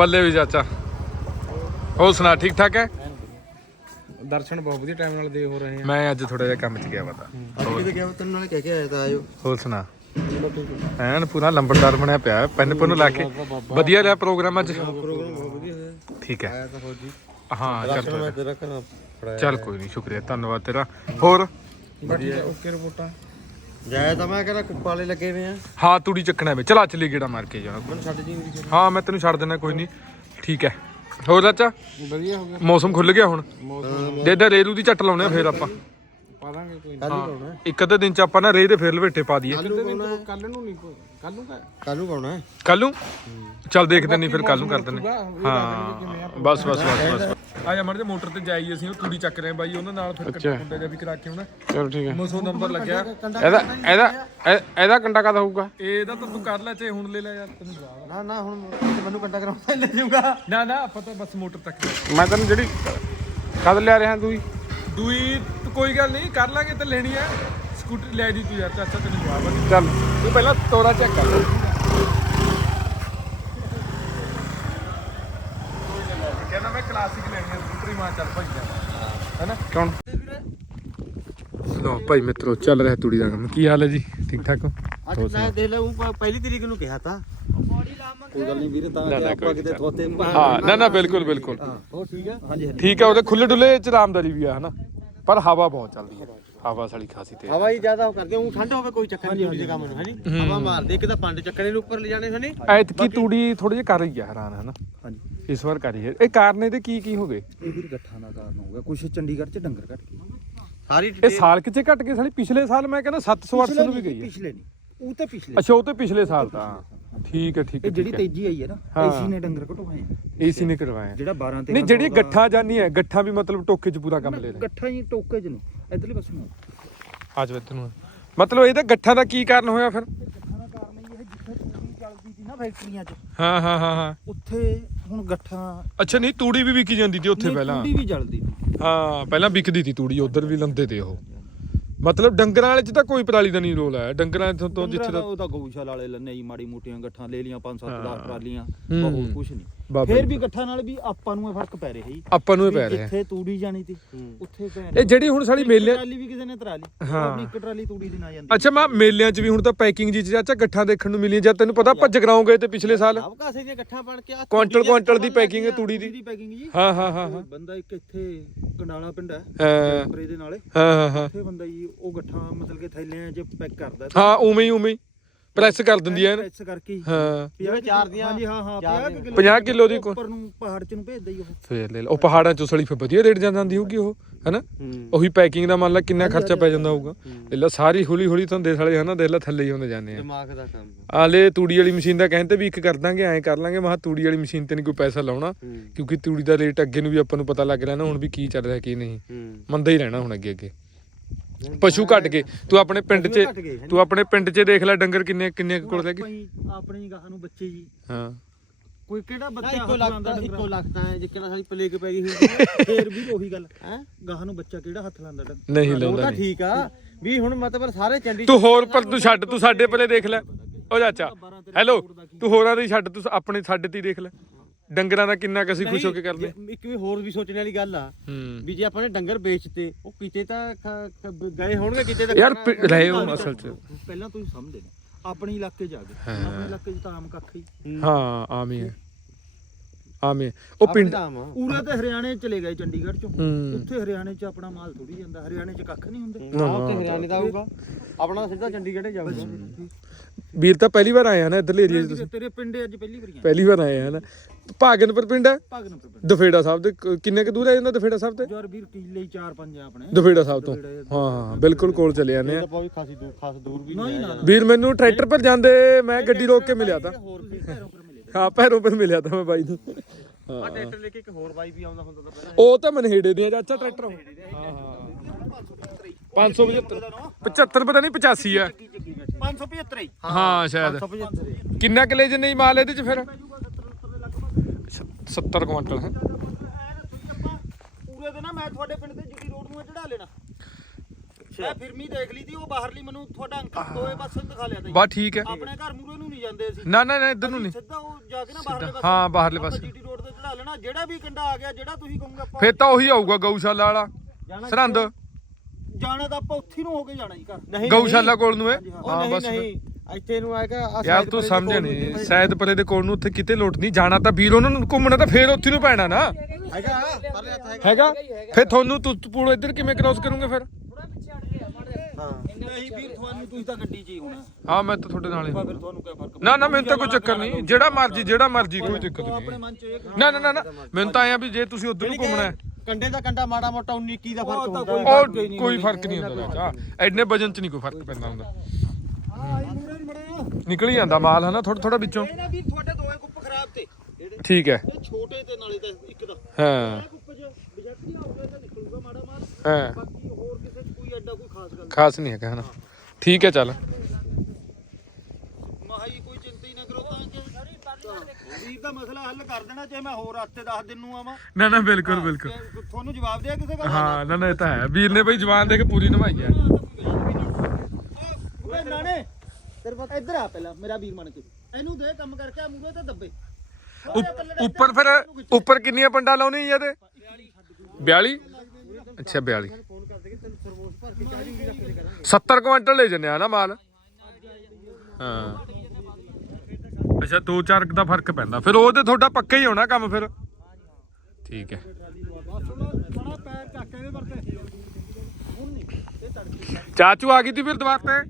ਬੱਲੇ ਵੀ ਚਾਚਾ। ਹੋਰ ਸੁਣਾ ਠੀਕ ਠਾਕ ਹੈ? ਦਰਸ਼ਨ ਬਹੁਤ ਵਧੀਆ ਟਾਈਮ ਨਾਲ ਦੇ ਹੋ ਰਹੇ ਆ। ਮੈਂ ਅੱਜ ਥੋੜਾ ਜਿਹਾ ਕੰਮ 'ਚ ਗਿਆ ਪਤਾ ਅੱਜ ਕਿਤੇ ਗਿਆ ਤੈਨੂੰ ਨਾਲ ਕਹਿ ਕੇ ਆਇਆ ਤਾਂ ਆਇਓ। ਹੋਰ ਸੁਣਾ। ਐਨ ਪੂਰਾ ਲੰਬੜਦਾਰ ਬਣਿਆ ਪਿਆ ਪੈਨ ਪੁੰਨ ਲਾ ਕੇ। ਵਧੀਆ ਰਿਹਾ ਪ੍ਰੋਗਰਾਮ ਅੱਜ? ਪ੍ਰੋਗਰਾਮ ਬਹੁਤ ਵਧੀਆ ਹੋਇਆ। ਠੀਕ ਹੈ। ਆਇਆ ਤਾਂ ਫੌਜੀ। ਹਾਂ ਦਰਸ਼ਨ ਚੱਲ ਮੈਂ ਤੇਰਾ ਘਰ ਫੜਾਇਆ ਚੱਲ ਕੋਈ ਨਹੀਂ ਸ਼ੁਕਰੀਆ ਧੰਨਵਾਦ ਤੇਰਾ। ਹੋਰ? ਵਧੀਆ। ਓਕੇ ਰਿਪੋਰਟਾਂ। ਜਾਇਆ ਤਾਂ ਮੈਂ ਕਹਿੰਦਾ ਕੁੱਪਾ ਵਾਲੇ ਲੱਗੇ ਵੇ ਆ। ਹਾਂ ਤੂੜੀ ਚੱਕਣਾ ਵੇ ਚਲਾ ਚਲੀ ਗੇੜਾ ਮਾਰ ਕੇ ਜਾ। ਮੈਨੂੰ ਛੱਡ ਜੀ ਮੇਰੀ ਹਾਂ ਮੈਂ ਤੈਨੂੰ ਛੱਡ ਦੇਣਾ ਕੋਈ ਨਹੀਂ। ਠੀਕ ਹੈ। ਹੋਰ ਚਾਚਾ? ਵਧੀਆ ਹੋ ਗਿਆ। ਮੌਸਮ ਖੁੱਲ ਗਿਆ ਹੁਣ? ਦੇ ਦੇ ਰੇਲੂ ਦੀ ਝੱਟ ਲਾਉਣੇ ਆ ਫੇਰ ਆਪਾਂ। ਪਾ ਦਾਂਗੇ ਕੋਈ ਪਾਉਣਾ ਇੱਕ ਅੱਧੇ ਦਿਨ ਚ ਆਪਾਂ ਨਾ ਰੇ ਦੇ ਫੇਰ ਲਵੇਟੇ ਪਾ ਦਈਏ। ਕੱਲ ਨੂੰ ਨਹੀਂ ਕੱਲ ਨੂੰ ਕਾ ਕੱਲ ਨੂੰ ਪਾਉਣਾ ਹੈ ਕੱਲ ਨੂੰ? ਚੱਲ ਦੇਖਦੇ ਨਹੀਂ ਫਿਰ ਕੱਲ ਨੂੰ ਕਰ ਦਿੰਦੇ ਹਾਂ। ਬਸ ਬਸ ਬਸ ਬਸ। ਆ ਜਾ ਮਰ ਜੇ ਮੋਟਰ ਤੇ ਜਾਈ ਅਸੀਂ ਉਹ ਤੂੜੀ ਚੱਕ ਰਹੇ ਆ ਬਾਈ ਉਹਨਾਂ ਨਾਲ ਫਿਰ ਕੱਟਾ ਕੁੰਡਾ ਜਿਹਾ ਵੀ ਕਰਾ ਕੇ ਆਉਣਾ। ਚਲੋ ਠੀਕ ਹੈ। ਮਸੋ ਨੰਬਰ ਲੱਗਿਆ। ਇਹਦਾ ਇਹਦਾ ਇਹ- ਇਹਦਾ ਕੰਡਾ ਕਦ ਹੋਊਗਾ? ਇਹਦਾ ਤਾਂ ਤੂੰ ਕਰ ਲੈ ਚੇ ਹੁਣ ਲੈ ਲੈ ਯਾਰ ਤੈਨੂੰ ਜਵਾਬ ਨਾ ਨਾ ਹੁਣ ਤੇ ਮੈਨੂੰ ਕੰਟਾ ਕਰਾਉਂਦਾ ਲੈ ਜਾਊਗਾ। ਨਾ ਨਾ ਆਪਾਂ ਤਾਂ ਬਸ ਮੋਟਰ ਤੱਕ ਮੈਂ ਤੈਨੂੰ ਜਿਹੜੀ ਕਦ ਲਿਆ ਰਿਹਾ ਤੂੰ? ਦੂਈ ਤੂੰ ਕੋਈ ਗੱਲ ਨਹੀਂ ਕਰ ਲਾਂਗੇ ਤੇ ਲੈਣੀ ਆ। ਸਕੂਟਰ ਲੈ ਦੀ ਤੂੰ ਯਾਰ ਚਾਚਾ ਤੈਨੂੰ ਜਵਾਬ ਆ। ਚੱਲ। ਤੂੰ ਪਹਿਲਾਂ ਤੋਰਾ ਚੈੱਕ ਕਰ ਕਹਿੰਦਾ ਮੈਂ ਕਲਾਸਿਕ ਲੈਣੀ ਆ ਸਕੂਟਰੀ ਮਾਂ ਚੱਲ ਭਾਈ ਜਾ ਹੈਨਾ? ਕੌਣ? ਲੋ ਭਾਈ ਮਿੱਤਰੋ ਚੱਲ ਰਿਹਾ ਤੂੜੀ ਦਾ ਕੰਮ। ਕੀ ਹਾਲ ਹੈ ਜੀ? ਠੀਕ ਠਾਕ ਹੋ? ਅੱਜ ਮੈਂ ਦੇਖ ਲੈ ਉਹ ਪ- ਪਹਿਲੀ ਤਰੀਕ ਨੂੰ ਕਿਹਾ ਤਾਂ। ਕੋਈ ਗੱਲ ਨਹੀਂ ਵੀਰੇ ਤਾਂ ਆਪਾਂ ਕਿਤੇ ਥੋਤੇ ਹਾਂ ਨਾ ਨਾ ਬਿਲਕੁਲ ਬਿਲਕੁਲ। ਉਹ ਠੀਕ ਆ? ਹਾਂਜੀ ਠੀਕ ਹੈ ਉਹਦੇ ਖੁੱਲੇ ਡੁੱਲੇ ਚ ਆਰਾਮਦਾਰੀ ਵੀ ਆ ਹਨਾ? ਪਰ ਹਵਾ ਬਹੁਤ ਚੱਲਦੀ ਹੈ। ਹਵਾ ਸਾਲੀ ਖਾਸੀ ਤੇ ਹਵਾ ਹੀ ਜ਼ਿਆਦਾ ਕਰਦੇ ਉਹ ਠੰਡ ਹੋਵੇ ਕੋਈ ਚੱਕਰ ਨਹੀਂ ਹੁੰਦੀ ਕੰਮ ਨੂੰ ਹਾਂਜੀ। ਹਵਾ ਮਾਰਦੇ ਇੱਕ ਤਾਂ ਪੰਡ ਚੱਕਣੇ ਨੂੰ ਉੱਪਰ ਲੈ ਜਾਣੇ ਹਨੇ ਐਤਕੀ ਤੂੜੀ ਥੋੜੀ ਜਿਹੀ ਕਰ ਰਹੀ ਹੈ ਹੈਰਾਨ ਹਨਾ? ਇਸ ਵਾਰ ਕਰ ਹੈ। ਇਹ ਕਾਰਨ ਇਹਦੇ ਕੀ ਕੀ ਹੋ ਗਏ? ਇਹ ਵੀ ਗੱਠਾਂ ਦਾ ਕਾਰਨ ਹੋਊਗਾ ਕੁਛ ਚੰਡੀਗੜ੍ਹ ਚ ਡੰਗਰ ਘਟ ਗਏ। ਸਾਰੀ ਇਹ ਸਾਲ ਕਿਤੇ ਘਟ ਕੇ ਸਾਲੀ ਪਿਛਲੇ ਸਾਲ ਮੈਂ ਕਹਿੰਦਾ 700 800 ਨੂੰ ਵੀ ਗਈ ਹੈ। ਪਿਛਲੇ ਨਹੀਂ। ਉਹ ਤੇ ਪਿਛਲੇ ਅੱਛਾ ਉਹ ਤੇ ਪਿਛਲੇ ਸਾਲ ਤਾਂ। ਠੀਕ ਹੈ ਠੀਕ ਹੈ ਇਹ ਜਿਹੜੀ ਤੇਜ਼ੀ ਆਈ ਹੈ ਨਾ ਹਾਂ। ਏਸੀ ਨੇ ਡੰਗਰ ਘਟਵਾਏ ਆ। ਏਸੀ ਨੇ ਕਰਵਾਇਆ ਜਿਹੜਾ 12 13 ਨਹੀਂ ਜਿਹੜੀ ਗੱਠਾਂ ਜਾਨੀ ਹੈ ਗੱਠਾਂ ਵੀ ਮਤਲਬ ਟੋਕੇ 'ਚ ਪੂਰਾ ਕੰਮ ਲੈ ਗੱਠਾਂ ਹੀ ਟੋਕੇ ਚ ਨੇ। ਇਧਰਲੇ ਪਾਸੇ ਨੂੰ ਆ ਜਾ ਇੱਥੇ ਨੂੰ। ਮਤਲਬ ਇਹਦਾ ਗੱਠਾਂ ਦਾ ਕੀ ਕਾਰਨ ਹੋਇਆ ਫਿਰ ਗੱਠਾਂ ਦਾ ਕਾਰਨ ਇਹ ਹੈ ਜਿੱਥੇ ਤੂੜੀ ਚੱਲਦੀ ਸੀ ਨਾ ਫੈਕਟਰੀਆਂ 'ਚ। ਹਾਂ ਹਾਂ ਹਾਂ ਹਾਂ। ਉੱਥੇ ਹੁਣ ਗੱਠਾਂ ਅੱਛਾ ਨਹੀਂ ਤੂੜੀ ਵੀ ਵਿਕੀ ਜਾਂਦੀ ਸੀ ਉੱਥੇ ਨਹੀਂ, ਪਹਿਲਾਂ। ਤੂੜੀ ਵੀ ਜਲਦੀ ਸੀ। ਹਾਂ ਪਹਿਲਾਂ ਵਿਕਦੀ ਸੀ ਤੂੜੀ ਉਧਰ ਵੀ ਲੰਦੇ ਤੇ ਉਹ। ਮਤਲਬ ਡੰਗਰਾਂ ਵਾਲੇ 'ਚ ਤਾਂ ਕੋਈ ਪਰਾਲੀ ਦਾ ਨਹੀਂ ਰੋਲ ਆਇਆ। ਡੰਗਰਾਂ ਤੋਂ ਤੋਂ ਜਿੱਥੇ ਡੰਗਰਾਂ ਦਾ ਦਾ ਉਹ ਤਾਂ ਗਊਸ਼ਾਲਾ ਵਾਲੇ ਲੰਨੇ ਜੀ ਮਾੜੀ ਮੋਟੀਆਂ ਗੱਠਾਂ ਲੈ ਲੀਆਂ 5 7 ਹਾਂ। 10 ਟਰਾਲੀਆਂ ਹੂੰ। ਬਹੁਤ ਕੁਛ ਨਹੀਂ। ਬਾਬਾ ਫੇਰ। ਵੀ ਗੱਠਾਂ ਨਾਲ ਵੀ ਆਪਾਂ ਨੂੰ ਇਹ ਫ਼ਰਕ ਪੈ ਰਿਹਾ ਜੀ। ਆਪਾਂ ਨੂੰ ਇਹ ਪੈ ਰਿਹਾ। ਜਿੱਥੇ ਤੂੜੀ ਜਾਣੀ ਸੀ ਉੱਥੇ ਪੈ ਇਹ ਜਿਹੜੀ ਹੁਣ ਸਾਡੀ ਇੱਕ ਮੇਲੇ ਟਰਾਲੀ ਵੀ ਕਿਸੇ ਨੇ ਤਰਾ ਲਈ। ਆਪਣੀ ਇੱਕ ਟਰਾਲੀ ਤੂੜੀ ਦੀ ਨਾ ਜਾਂਦੀ। ਅੱਛਾ ਮੈਂ ਮੇਲਿਆਂ 'ਚ ਵੀ ਹੁਣ ਤਾਂ ਪੈਕਿੰਗ ਜੀ ਚਾਚਾ ਗੱਠਾਂ ਦੇਖਣ ਨੂੰ ਮਿਲੀਆਂ। ਜਦ ਤੈਨੂੰ ਪਤਾ ਭੱਜ ਗਰਾਉਂ ਗਏ ਤੇ ਪਿਛਲੇ ਸਾਲ। ਆਪ ਕਾਸੇ ਦੀਆਂ ਇਕੱਠਾ ਬਣ ਕੇ ਆ ਕੁਆਂਟਲ ਕੁਆਂਟਲ ਦੀ ਪੈਕਿੰਗ ਹੈ ਤੂੜੀ ਦੀ। ਦੀ ਪੈਕਿੰਗ ਜੀ। ਹਾਂ ਹਾਂ ਹਾਂ ਹਾਂ। ਬੰਦਾ ਇੱਕ ਇੱਥੇ ਕੰਡਾਲਾ ਪਿੰਡ ਹੈ ਹਾਂ। ਦੇ ਨਾਲੇ। ਹਾਂ ਹਾਂ ਹਾਂ। ਉੱਥੇ ਬੰਦਾ ਜੀ ਉਹ ਗੱਠਾਂ ਮਤਲਬ ਕਿ ਥੈਲਿਆਂ 'ਚ ਪੈਕ ਕਰਦਾ। ਹਾਂ ਉਵੇਂ ਹੀ ਉਵੇਂ ਹੀ। ਪ੍ਰੈਸ ਕਰ ਦਿੰਦੀ ਐ ਪ੍ਰੈਸ ਕਰਕੇ ਹੀ। ਹਾਂ। ਜਿਵੇਂ ਚਾਰ ਦੀਆਂ ਹਾਂਜੀ ਹਾਂ ਹਾਂ ਚਾਰ 50 ਕਿਲੋ 50 ਕਿਲੋ ਦੀ ਕੋ- ਉੱਪਰ ਨੂੰ ਪਹਾੜ 'ਚ ਨੂੰ ਭੇਜਦਾ ਜੀ ਉਹ। ਫੇਰ ਲੈ ਲਾ ਉਹ ਪਹਾੜਾਂ ਚੋਂ ਸਲੀ ਫੇ ਵਧੀਆ ਰੇਟ ਜਾਂ ਜਾਂਦੀ ਹੋਊਗੀ ਉਹ ਹੈਨਾ? ਉਹੀ ਪੈਕਿੰਗ ਦਾ ਮੰਨ ਲਾ ਕਿੰਨਾ ਖਰਚਾ ਪੈ ਜਾਂਦਾ ਹੋਊਗਾ। ਲੈ ਲਾ ਸਾਰੀ ਹੌਲੀ ਹੌਲੀ ਧੰਦੇ ਸਾਲੇ ਹਨਾ ਦੇਖ ਲਾ ਥੱਲੇ ਹੀ ਹੁੰਦੇ ਜਾਂਦੇ ਆ। ਦਿਮਾਗ ਦਾ ਕੰਮ। ਆਲੇ ਤੂੜੀ ਵਾਲੀ ਮਸ਼ੀਨ ਦਾ ਕਹਿੰਦੇ ਵੀ ਇੱਕ ਕਰ ਦਾਂਗੇ ਐਂ ਕਰ ਲਾਂਗੇ। ਮਹਾ ਤੂੜੀ ਵਾਲੀ ਮਸ਼ੀਨ ਤੇ ਨਹੀਂ ਕੋਈ ਪੈਸਾ ਲਾਉਣਾ ਕਿਉਂਕਿ ਤੂੜੀ ਦਾ ਰੇਟ ਅੱਗੇ ਨੂੰ ਵੀ ਆਪਾਂ ਨੂੰ ਪਤਾ ਲੱਗ ਰਿਹਾ ਨਾ ਹੁਣ ਵੀ ਕੀ ਚੱਲ ਰਿਹਾ ਕੀ ਨਹੀਂ। ਮੰਦਾ ਹੀ ਰਹਿਣਾ ਹੁਣ ਅੱਗੇ ਅੱਗੇ ਪਸ਼ੂ ਘਟ ਗਏ। ਤੂੰ ਆਪਣੇ ਪਿੰਡ 'ਚ ਘੱਟ ਗਏ, ਤੂੰ ਆਪਣੇ ਪਿੰਡ 'ਚ ਦੇਖ ਲੈ ਡੰਗਰ ਕਿੰਨੇ ਕਿੰਨੇ ਕੁ ਕੋਲ ਰਹਿ ਗਏ ਆਪਣੀ ਗਾਹ ਨੂੰ ਬੱਚੇ ਜੀ। ਹਾਂ। ਕੋਈ ਕਿਹੜਾ ਬੱਚਾ ਇੱਕੋ ਲੱਖ ਡੰਗਰਾਂ ਇੱਕੋ ਲੱਖ ਤਾਂ ਜਿੱਕਣਾ ਸਾਡੀ ਪਲੇਗ ਪੈ ਗਈ ਹੈ। ਫੇਰ ਵੀ ਉਹੀ ਗੱਲ। ਹੈ? ਗਾਹ ਨੂੰ ਬੱਚਾ ਕਿਹੜਾ ਹੱਥ ਲਾਉਂਦਾ ਡੰਗਰ ਨਹੀਂ ਉਹ ਲਾਉਂਦਾ ਤਾਂ ਨਹੀਂ। ਠੀਕ ਆ। ਵੀ ਹੁਣ ਮਤਲਬ ਸਾਰੇ ਚੰਡੀ ਤੂੰ ਹੋਰ ਪਰ ਤੂੰ ਛੱਡ ਤੂੰ ਸਾਡੇ ਪਲੇ ਦੇਖ ਲੈ। ਉਹ ਚਾਚਾ ਹੈਲੋ ਤੂੰ ਹੋਰਾਂ ਦੀ ਛੱਡ ਤੂੰ ਆਪਣੇ ਸਾਡੇ ਤੇ ਹੀ ਦੇਖ ਲੈ। ਡੰਗਰਾਂ ਦਾ ਕਿੰਨਾ ਕੁ ਅਸੀਂ ਖੁਸ਼ ਹੋ ਕੇ ਕਰਦੇ ਇੱਕ ਵੀ ਹੋਰ ਵੀ ਸੋਚਣ ਵਾਲੀ ਗੱਲ ਆ ਹੂੰ। ਵੀ ਜੇ ਆਪਾਂ ਨੇ ਡੰਗਰ ਵੇਚਤੇ ਉਹ ਕਿਤੇ ਤਾਂ ਖ- ਖ- ਗਏ ਹੋਣਗੇ ਕਿਤੇ ਤਾਂ ਯਾਰ ਪਿ- ਰਹੇ ਹੋ ਅਸਲ 'ਚ ਪਹਿਲਾਂ ਤੁਸੀਂ ਸਮਝਦੇ ਨੇ ਆਪਣੇ ਇਲਾਕੇ ਜਾ ਕੇ ਆਪਣੇ ਇਲਾਕੇ 'ਚ ਤਾਂ ਆਮ ਕੱਖ ਹੀ। ਹਾਂ। ਆਮੀ ਹੈ। ਆਮੀ ਹੈ। ਉਹ ਪਿੰਡ ਤਾਂ ਆਮ ਆ। ਉਰੇ ਤੇ ਹਰਿਆਣੇ ਚਲੇ ਗਏ ਚੰਡੀਗੜ੍ਹ ਚੋਂ। ਹੂੰ। ਉੱਥੇ ਹਰਿਆਣੇ 'ਚ ਆਪਣਾ ਮਾਲ ਥੋੜੀ ਜਾਂਦਾ। ਹਰਿਆਣੇ 'ਚ ਕੱਖ ਨਹੀਂ ਹੁੰਦੇ। ਨਾ, ਉੱਥੇ ਹਰਿਆਣੇ ਦਾ ਆਊਗਾ। ਆਪਣਾ ਤਾਂ ਸਿੱਧਾ ਚੰਡੀਗੜ੍ਹ ਹੀ ਜਾਊਗਾ। ਵੀਰ ਤਾਂ ਪਹਿਲੀ ਵਾਰ ਆਏ ਆ ਨਾ ਇੱਧਰਲੇ ਏਰੀਆ 'ਚ ਤੁਸੀਂ। ਤੇਰੇ ਪਿੰਡੇ ਅੱਜ ਪਹਿਲੀ ਵਾਰੀ ਆ ਪਹਿਲੀ ਵਾਰ ਆਏ ਆ ਨਾ। ਭਾਗਨਪੁਰ ਪਿੰਡ ਹੈ? ਭਾਗਨ ਪਿੰਡ। ਦਫੇੜਾ ਸਾਹਿਬ ਦੇ ਕ- ਕਿੰਨੇ ਕੁ ਦੂਰ ਆ ਜਾਂਦਾ ਦਫੇੜਾ ਸਾਹਿਬ ਤੇ? ਯਾਰ ਵੀਰ ਕਿਲੇ ਹੀ ਚਾਰ ਪੰਜ ਆ ਆਪਣੇ। ਦਫੇੜਾ ਸਾਹਿਬ ਤੋਂ। ਹਾਂ ਹਾਂ ਬਿਲਕੁਲ ਕੋਲ ਚਲੇ ਜਾਂਦੇ ਆ। ਤਾਂ ਬਹੁਤ ਖਾਸੀ ਦੂਰ ਖਾਸ ਦੂਰ ਵੀ ਨਹੀਂ ਨਹੀਂ ਨਾ ਵੀਰ ਮੈਨੂੰ ਟਰੈਕਟਰ ਪਰ ਜਾਂਦੇ ਮੈਂ ਗੱਡੀ ਰੋਕ ਕੇ ਮਿਲਿਆ ਤਾਂ। ਹੋਰ ਵੀ ਹਾਂ ਪੈਰੋਂ ਪਰ ਮਿਲਿਆ ਤਾਂ ਮੈਂ ਬਾਈ ਨੂੰ। ਆ ਟਰੈਕਟਰ ਲੈ ਕੇ ਇੱਕ ਹੋਰ ਬਾਈ ਵੀ ਆਉਂਦਾ ਹੁੰਦਾ ਤਾਂ ਪਹਿਲਾਂ। ਉਹ ਤਾਂ ਮਨਹੇੜੇ ਦੀਆਂ ਚਾਚਾ ਟਰੈਕਟਰ ਉਹ। ਹਾਂ ਹਾਂ 575 75 ਪਤਾ ਨਹੀਂ 85 ਆ। 575 ਹੀ। ਹਾਂ ਸ਼ਾਇਦ। 575 ਕਿੰਨਾ ਕਿਲੇ ਜਿੰਨੇ ਮਾਲ ਇਹਦੇ ਚ ਫਿਰ? 70 ਕੁਇੰਟਲ ਹੈ। ਪੂਰੇ ਦੇ ਨਾ ਮੈਂ ਤੁਹਾਡੇ ਪਿੰਡ ਤੇ ਜੁਗੀ ਰੋਡ ਨੂੰ ਚੜਾ ਲੈਣਾ। ਮੈਂ ਫਿਰਮੀ ਦੇਖ ਲਈ ਤੀ ਉਹ ਬਾਹਰਲੀ ਮੈਨੂੰ ਤੁਹਾਡਾ ਅੰਕਲ ਦੋਏ ਪਾਸੇ ਨੂੰ ਦਿਖਾ ਲਿਆ ਤਾ ਬਸ ਠੀਕ ਹੈ। ਆਪਣੇ ਘਰ ਮੂਰੇ ਨੂੰ ਨਹੀਂ ਜਾਂਦੇ ਅਸੀਂ। ਨਾ ਨਾ ਨਾ ਇਧਰ ਨੂੰ ਨਹੀਂ। ਸਿੱਧਾ ਉਹ ਜਾ ਕੇ ਨਾ ਬਾਹਰਲੇ ਪਾਸੇ। ਹਾਂ ਬਾਹਰਲੇ ਪਾਸੇ। ਜੀਟੀ ਰੋਡ ਤੇ ਚੜਾ ਲੈਣਾ। ਜਿਹੜਾ ਵੀ ਕੰਡਾ ਆ ਗਿਆ ਜਿਹੜਾ ਤੁਸੀਂ ਕਹੋਗੇ ਆਪਾਂ ਫਿਰ ਤਾਂ ਉਹੀ ਆਊਗਾ ਗਊਸ਼ਾਲਾ ਵਾਲਾ। ਸਰਹੰਦ। ਜਾਣਾ ਤਾਂ ਆਪਾਂ ਉੱਥੇ ਨੂੰ ਹੋ ਕੇ ਜਾਣਾ ਜੀ ਘਰ। ਨਹੀਂ ਗਊਸ਼ਾਲਾ ਕੋਲ ਨੂੰ ਹੈ। ਹਾਂ। ਨਹੀਂ ਬਸ। ਨਹੀਂ। ਇੱਥੇ ਨੂੰ ਆਏਗਾ ਯਾਰ ਤੂੰ ਪਰੇ ਨੂੰ ਨਹੀਂ ਸ਼ਾਇਦ ਪਰੇ ਦੇ ਕੋਲ ਨੂੰ ਉੱਥੇ ਕਿਤੇ ਲੋਟ ਨਹੀਂ। ਜਾਣਾ ਤਾਂ ਵੀਰ ਉਹਨਾਂ ਨੂੰ ਘੁੰਮਣਾ ਤਾਂ ਫੇਰ ਉੱਥੇ ਨੂੰ ਪੈਣਾ ਨਾ। ਹੈਗਾ ਹੈਗਾ। ਫਿਰ ਤੁਹਾਨੂੰ ਤੂੰ ਪੁਲ ਇੱਧਰ ਕਿਵੇਂ ਕ੍ਰਾਸ ਕਰੋਗੇ ਫਿਰ? ਹਾਂ ਨਹੀਂ ਵੀਰ ਤੁਹਾਨੂੰ ਤੁਸੀਂ ਤਾਂ ਗੱਡੀ 'ਚ ਹੀ ਹੋਣਾ। ਹਾਂ ਮੈਂ ਤਾਂ ਤੁਹਾਡੇ ਨਾਲ ਹੀ ਫਿਰ ਤੁਹਾਨੂੰ ਕੀ ਫ਼ਰਕ ਨਾ ਨਾ ਮੈਨੂੰ ਤਾਂ ਕੋਈ ਚੱਕਰ ਨਹੀਂ। ਜਿਹੜਾ ਮਰਜ਼ੀ ਜਿਹੜਾ ਮਰਜ਼ੀ ਕੋਈ ਦਿੱਕਤ ਆਪਣੇ ਨਹੀਂ। ਮਨ 'ਚ ਇਹ ਨਾ ਨਾ ਨਾ ਨਾ। ਮੈਨੂੰ ਤਾਂ ਆਇਆ ਵੀ ਜੇ ਤੁਸੀਂ ਉਧਰ ਨੂੰ ਘੁੰਮਣਾ ਹੈ। ਕੰਡੇ ਦਾ ਕੰਡਾ ਮਾੜਾ ਮੋਟਾ 19 21 ਦਾ ਫ਼ਰਕ ਹੁੰਦਾ? ਉਹ ਕੋਈ ਫ਼ਰਕ ਨਹੀਂ ਹੁੰਦਾ। ਰਾਜਾ ਐਨੇ ਵਜਨ ਚ ਨਹੀਂ ਕੋਈ ਫ਼ਰਕ ਪੈਂਦਾ ਹੁੰਦਾ। ਨਿਕਲ ਹੀ ਜਾਂਦਾ ਮਾਲ ਹਨਾ? ਥੋੜਾ ਥੋੜਾ ਵਿੱਚੋਂ। ਇਹ ਨਾ ਵੀਰ ਤੁਹਾਡੇ ਦੋਏ ਕੁੱਪ ਖਰਾਬ ਤੇ। ਜਿਹੜੇ ਠੀਕ ਹੈ। ਛੋਟੇ ਤੇ ਨਾਲੇ ਤਾਂ ਇੱਕ ਦਾ। ਹਾਂ। ਕੁੱਪ 'ਚ ਆਉਗਾ ਤਾਂ ਨਿਕਲੂਗਾ ਮਾੜਾ ਮਾਲ। ਹਾਂ। ਬਾਕੀ ਹੋਰ ਕਿਸੇ 'ਚ ਕੋਈ ਐਡਾ ਕੋਈ ਖਾਸ ਨਹੀਂ ਹੈਗਾ ਹਨਾ। ਠੀਕ ਹੈ ਚੱਲ। ਮਹਾਈ ਕੋਈ ਚਿੰਤਾ ਹੀ ਨਾ ਕਰੋ ਤਾਂ ਕਿ ਵੀਰ ਦਾ ਮਸਲਾ ਹੱਲ ਕਰ ਦੇਣਾ ਚਾਹੇ ਮੈਂ ਹੋਰ ਹਫ਼ਤੇ 10 ਦਿਨ ਨੂੰ ਆਵਾਂ। ਨਾ ਨਾ ਬਿਲਕੁਲ ਬਿਲਕੁਲ। ਤੇ ਤੁਹਾਨੂੰ ਜਵਾਬ ਦਿਆ ਕਿਸੇ ਗੱਲ? ਦਾ ਹਾਂ ਨਾ ਨਾ ਇਹ ਤਾਂ ਹੈ। ਵੀਰ ਨੇ ਬਈ ਜਵਾਨ ਦੇ ਕੇ ਪੂਰੀ ਨਿਭਾਈ ਹੈ ਓਏ ਨਾਣੇ ਤੇਰੇ ਕੋਲ ਇੱਧਰ ਆ ਪਹਿਲਾਂ ਮੇਰਾ ਵੀਰ ਬਣ ਕੇ। ਇਹਨੂੰ ਦੇ ਕੰਮ ਕਰਕੇ ਆ ਮੂਰੇ ਤੇ ਦੱਬੇ। ਉੱਪ- ਉੱਪਰ ਫਿਰ ਉੱਪਰ ਕਿੰਨੀਆਂ ਪੰਡਾਂ ਲਾਉਣੀ ਇਹਦੇ? 42 ਅੱਛਾ 42 70 ਕੁਇੰਟਲ ਲੈ ਜੰਨੇ ਆ ਨਾ ਮਾਲ। ਹਾਂ। ਅੱਛਾ 2-4 ਦਾ ਫ਼ਰਕ ਪੈਂਦਾ। ਫਿਰ ਉਹ ਤੇ ਤੁਹਾਡਾ ਪੱਕਾ ਹੀ ਹੋਣਾ ਕੰਮ ਫਿਰ। ਠੀਕ ਹੈ। ਚਾਚੂ ਆ ਗਈ ਤੀ ਫਿਰ ਦੁਬਾਰ ਤੇ?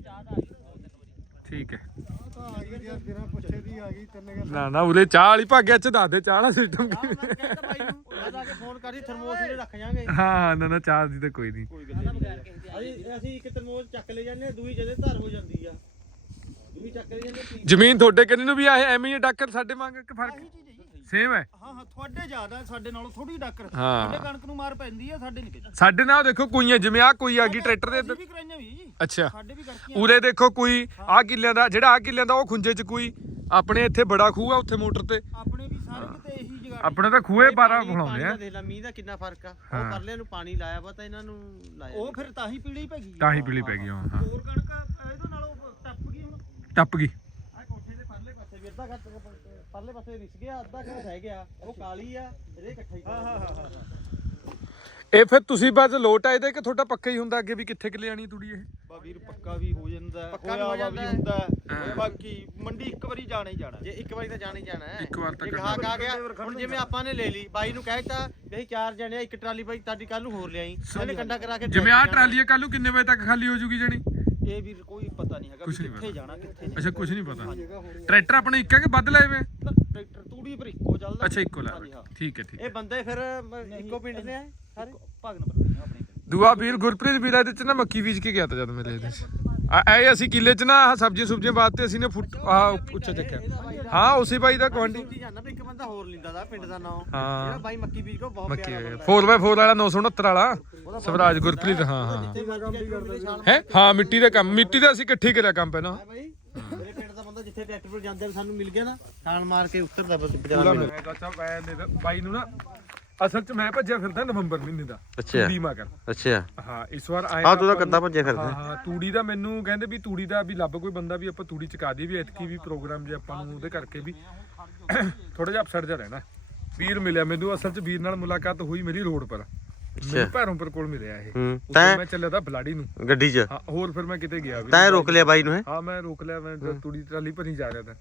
ਠੀਕ ਹੈ। ਆ ਗਈ ਨਾ ਨਾ ਉਰੇ ਚਾਹ ਵਾਲੀ ਭਾਗਿਆ ਚ ਦੱਸ ਦੇ ਚਾਹ ਵਾਲਾ ਸਿਸਟਮ ਕੀ ਮੈਂ ਕਹਿੰਦਾ ਬਾਈ ਨੂੰ ਮੈਂ ਜਾ ਕੇ ਫੋਨ ਕਰੀ ਥਰਮੋਸ ਵੀ ਰੱਖ ਜਾਾਂਗੇ। ਹਾਂ ਨਾ ਨਾ ਚਾਹ ਦੀ ਤਾਂ ਕੋਈ ਨਹੀਂ ਅਸੀਂ ਅਸੀਂ ਇੱਕ ਥਰਮੋਸ ਚੱਕ ਲੈ ਜਾਂਦੇ ਦੂਈ ਜਦੇ ਧਰ ਹੋ ਜਾਂਦੀ ਆ। ਦੂਈ ਚੱਕ ਲੈ ਜਾਂਦੇ ਪੀ- ਜ਼ਮੀਨ ਤੁਹਾਡੇ ਕਿੰਨੇ ਨੂੰ ਵੀ ਆਏ ਐਵੇਂ ਹੀ ਡਾਕਰ ਸਾਡੇ ਵਾਂਗ ਕਿ ਫ਼ਰਕ? ਸੇਮ ਹੈ ਹਾਂ? ਹਾਂ ਤੁਹਾਡੇ ਜ਼ਿਆਦਾ ਸਾਡੇ ਨਾਲੋਂ ਥੋੜੀ ਡਾਕਰ। ਹਾਂ। ਸਾਡੇ ਕਣਕ ਨੂੰ ਮਾਰ ਪੈਂਦੀ ਆ ਸਾਡੇ ਨਹੀਂ ਪੈਂਦੀ ਸਾਡੇ ਨਾਲ ਦੇਖੋ ਕੋਈ ਹੈ ਜਿਵੇਂ ਆ ਕੋਈ ਆ ਗਈ ਟਰੈਕਟਰ ਦੇ ਇੱਧਰ ਅਸੀਂ ਵੀ ਕਰਾਈਆਂ ਵੀ ਜੀ। ਅੱਛਾ। ਸਾਡੇ ਵੀ ਕਰਤੀਆਂ ਉਰੇ ਦੇਖੋ ਕੋਈ ਆ ਕਿੱਲਿਆਂ ਦਾ ਜਿਹੜਾ ਆ ਕਿੱਲਿਆਂ ਦਾ ਉਹ ਖੁੰਝੇ ਚ ਕੋਈ ਆਪਣੇ ਇੱਥੇ ਬੜਾ ਖੂਹ ਆ ਉੱਥੇ ਮੋਟਰ ਤੇ। ਆਪਣੇ ਵੀ ਸਾਰੇ ਕਿਤੇ ਇਹੀ ਜਗ੍ਹਾ ਆਪਣੇ ਤਾਂ ਖੂਹੇ 12 ਪਾਣੀ- ਬਣਾਉਂਦੇ ਪਾਣੀ ਆ ਦੇਖ ਲੈ ਮੀਂਹ ਦਾ ਕਿੰਨਾ ਫ਼ਰਕ ਆ। ਉਹ ਪਰਲੇ ਨੂੰ ਪਾਣੀ ਲਾਇਆ ਵਾ ਤਾਂ ਇਹਨਾਂ ਨੂੰ ਲਾਇਆ ਉਹ ਫਿਰ ਤਾਂ ਹੀ ਪੀੜੀ ਪੈ ਗਈ। ਤਾਂ ਹੀ ਪੀਲੀ ਪੈ ਗਈ ਹਾਂ ਹਾਂ। ਹੋਰ ਕਣਕ ਇਹਦੇ ਨਾਲੋਂ ਟੱਪ ਗਈ ਹੁਣ। ਟੱਪ ਗਈ। ਆ ਕੋਠੇ ਦੇ ਪਰਲੇ ਪਾਸੇ ਵੀ ਅੱਧਾ ਘੱਟ ਪਰਲੇ ਪਾਸੇ ਰਿਸ ਗਿਆ ਅੱਧਾ ਘੱਟ ਰਹਿ ਗਿਆ। ਉਹ ਕਾਲੀ ਆ ਇਹਦੇ ਇਕੱਠਾ ਹੀ ਹਾਂ ਹਾਂ ਹਾਂ ਹਾਂ। ਇਹ ਫਿਰ ਤੁਸੀਂ ਬਸ ਲੋਟ ਆ ਇਹਦੇ ਕਿ ਤੁਹਾਡਾ ਪੱਕਾ ਹੀ ਹੁੰਦਾ ਅੱਗੇ ਵੀ ਕਿੱਥੇ ਕਿ ਲਿਆਣੀ ਤੂੜੀ ਇਹ? ਬਾ ਵੀਰ ਪੱਕਾ ਵੀ ਹੋ ਜਾਂਦਾ ਹੈ, ਪੱਕਾ ਵੀ ਹੋਇਆ ਹੋ ਵਾ ਜਾਂਦਾ ਵੀ ਹੈ। ਹੁੰਦਾ ਹੈ। ਬਾਕੀ ਮੰਡੀ ਇੱਕ ਵਾਰੀ ਜਾਣਾ ਹੀ ਜਾਣਾ ਜੇ ਇੱਕ ਵਾਰੀ ਤਾਂ ਜਾਣਾ ਹੀ ਜਾਣਾ ਹੈ। ਇੱਕ ਵਾਰ ਤਾਂ ਜੇ ਕਰਨਾ ਗਾਹਕ ਆ ਗਿਆ ਹੁਣ ਜਿਵੇਂ ਆਪਾਂ ਨੇ ਲੈ ਲਈ ਬਾਈ ਨੂੰ ਕਹਿਤਾ ਵੀ ਅਸੀਂ ਚਾਰ ਜਣੇ ਆ ਇੱਕ ਟਰਾਲੀ ਬਾਈ ਤੁਹਾਡੀ ਕੱਲ ਨੂੰ ਹੋਰ ਲਿਆਈ। ਉਹਨੇ ਕੰਡਾ ਕਰਾ ਕੇ ਜਿਵੇਂ ਆ ਟਰਾਲੀ ਕੱਲ ਨੂੰ ਕਿੰਨੇ ਵਜੇ ਤੱਕ ਖਾਲੀ ਹੋ ਜੂਗੀ ਜਣੀ? ਇਹ ਵੀਰ ਕੋਈ ਪਤਾ ਨਹੀਂ ਹੈਗਾ ਵੀ ਕੁਛ ਨਹੀਂ ਕਿੱਥੇ ਜਾਣਾ ਕਿੱਥੇ ਨਹੀਂ ਅੱਛਾ ਕੁਝ ਨਹੀਂ ਪਤਾ। ਟਰੈਕਟਰ ਆਪਣੇ ਇੱਕ ਹੈ ਕਿ ਵੱਧ ਲਏ ਵੇ? ਟਰੈਕਟਰ ਤੂੜੀ ਪਰ ਇੱਕੋ ਚੱਲਦਾ। ਅੱਛਾ ਇੱਕੋ ਲੈ ਹਾਂਜੀ, ਹਾਂ। ਠੀਕ ਹੈ ਠੀਕ ਹੈ। ਇਹ ਬੰਦੇ ਫਿਰ ਇੱਕੋ ਪਿੰਡ ਦੇ ਆ? ਭਾਗ ਨੰਬਰ ਆਪਣੇ ਦੂਆ ਵੀਰ ਗੁਰਪ੍ਰੀਤ ਵੀਰਾ ਦੇ ਚ ਨਾ ਮੱਕੀ ਬੀਜ ਕੇ ਗਿਆ ਤਾਂ ਜਦ ਮੇਰੇ ਇਹਦੇ ਚ। ਆ ਇਹ ਅਸੀਂ ਕਿੱਲੇ ਚ ਨਾ ਆਹ ਸਬਜ਼ੀਆਂ ਸੁਬਜ਼ੀਆਂ ਬਾਤੇ ਅਸੀਂ ਨੇ ਫੁੱਟ ਆ ਉੱਚਾ ਚੱਕਿਆ। ਹਾਂ ਉਸੇ ਬਾਈ ਦਾ ਕੁਆਂਟੀ ਵੀ ਇੱਕ ਬੰਦਾ ਹੋਰ ਲਿੰਦਾ ਦਾ ਪਿੰਡ ਦਾ ਨਾਮ ਹਾਂ। ਜਿਹੜਾ ਬਾਈ ਮੱਕੀ ਬੀਜ ਕੋ ਬਹੁਤ ਮੱਕੀ ਪਿਆਰਾ ਬੰਦਾ 4x4 ਵਾਲਾ 969 ਵਾਲਾ। ਸਵਰਾਜ ਗੁਰਪ੍ਰੀਤ ਹਾਂ ਹਾਂ। ਹੈ? ਹਾਂ ਮਿੱਟੀ ਦਾ ਕੰਮ ਮਿੱਟੀ ਦਾ ਅਸੀਂ ਇਕੱਠੇ ਕਰਿਆ ਕੰਮ ਪਹਿਲਾਂ। ਹੈ ਬਾਈ। ਮੇਰੇ ਪਿੰਡ ਦਾ ਬੰਦਾ ਜਿੱਥੇ ਟਰੈਕਟਰ ਪਰ ਜਾਂਦੇ ਸਾਨੂੰ ਮਿਲ ਗਿਆ ਨਾ ਛਾਲ ਮਾਰ ਕੇ ਉੱਤਰਦਾ ਬਸ ਬਾਜ਼ਾਰ ਦੇ ਬਾਈ ਨੂੰ ਨਾ ਅਸਲ ਚ ਮੈਂ ਭੱਜਿਆ ਫਿਰਦਾ ਨਵੰਬਰ ਮਹੀਨੇ ਦਾ ਅੱਛਾ। ਤੂੜੀ ਮਗਰ। ਅੱਛਾ। ਹਾਂ ਇਸ ਵਾਰ ਆਇਆ ਹਾਂ ਤੂੰ ਤਾਂ ਆਪਾਂ ਕੱਦਾ ਭੱਜਿਆ ਫਿਰਦਾ? ਹਾਂ ਤੂੜੀ ਦਾ ਮੈਨੂੰ ਕਹਿੰਦੇ ਵੀ ਤੂੜੀ ਦਾ ਵੀ ਲੱਭ ਕੋਈ ਬੰਦਾ ਵੀ ਆਪਾਂ ਤੂੜੀ ਚਕਾ ਦਈਏ ਵੀ ਐਤਕੀ ਵੀ ਪ੍ਰੋਗਰਾਮ ਜੇ ਆਪਾਂ ਨੂੰ ਉਹਦੇ ਕਰਕੇ ਵੀ ਥੋੜਾ ਜਿਹਾ ਅਪਸੈਟ ਜਿਹਾ ਰਹਿਣਾ। ਵੀਰ ਮਿਲਿਆ ਮੈਨੂੰ ਅਸਲ 'ਚ ਵੀਰ ਨਾਲ ਮੁਲਾਕਾਤ ਹੋਈ ਮੇਰੀ ਰੋਡ ਪਰ। ਮੈਨੂੰ ਭੈਰੋਂਪੁਰ ਕੋਲ ਮਿਲਿਆ ਇਹ। ਹੂੰ ਤੈਂ? ਮੈਂ ਚੱਲਿਆ ਤਾਂ ਬਲਾੜੀ ਨੂੰ। ਗੱਡੀ 'ਚ? ਹਾਂ ਹੋਰ ਫਿਰ ਮੈਂ ਕਿਤੇ ਗਿਆ ਵੀ ਤੈਂ ਰੋਕ ਲਿਆ ਬਾਈ ਨੂੰ ਹੈ? ਹਾਂ ਮੈਂ ਰੋਕ ਲਿਆ ਮੈਂ ਜਦ ਤੂੜੀ ਟਰਾਲੀ ਭਰੀ ਜਾ ਰਿਹਾ ਤਾਂ।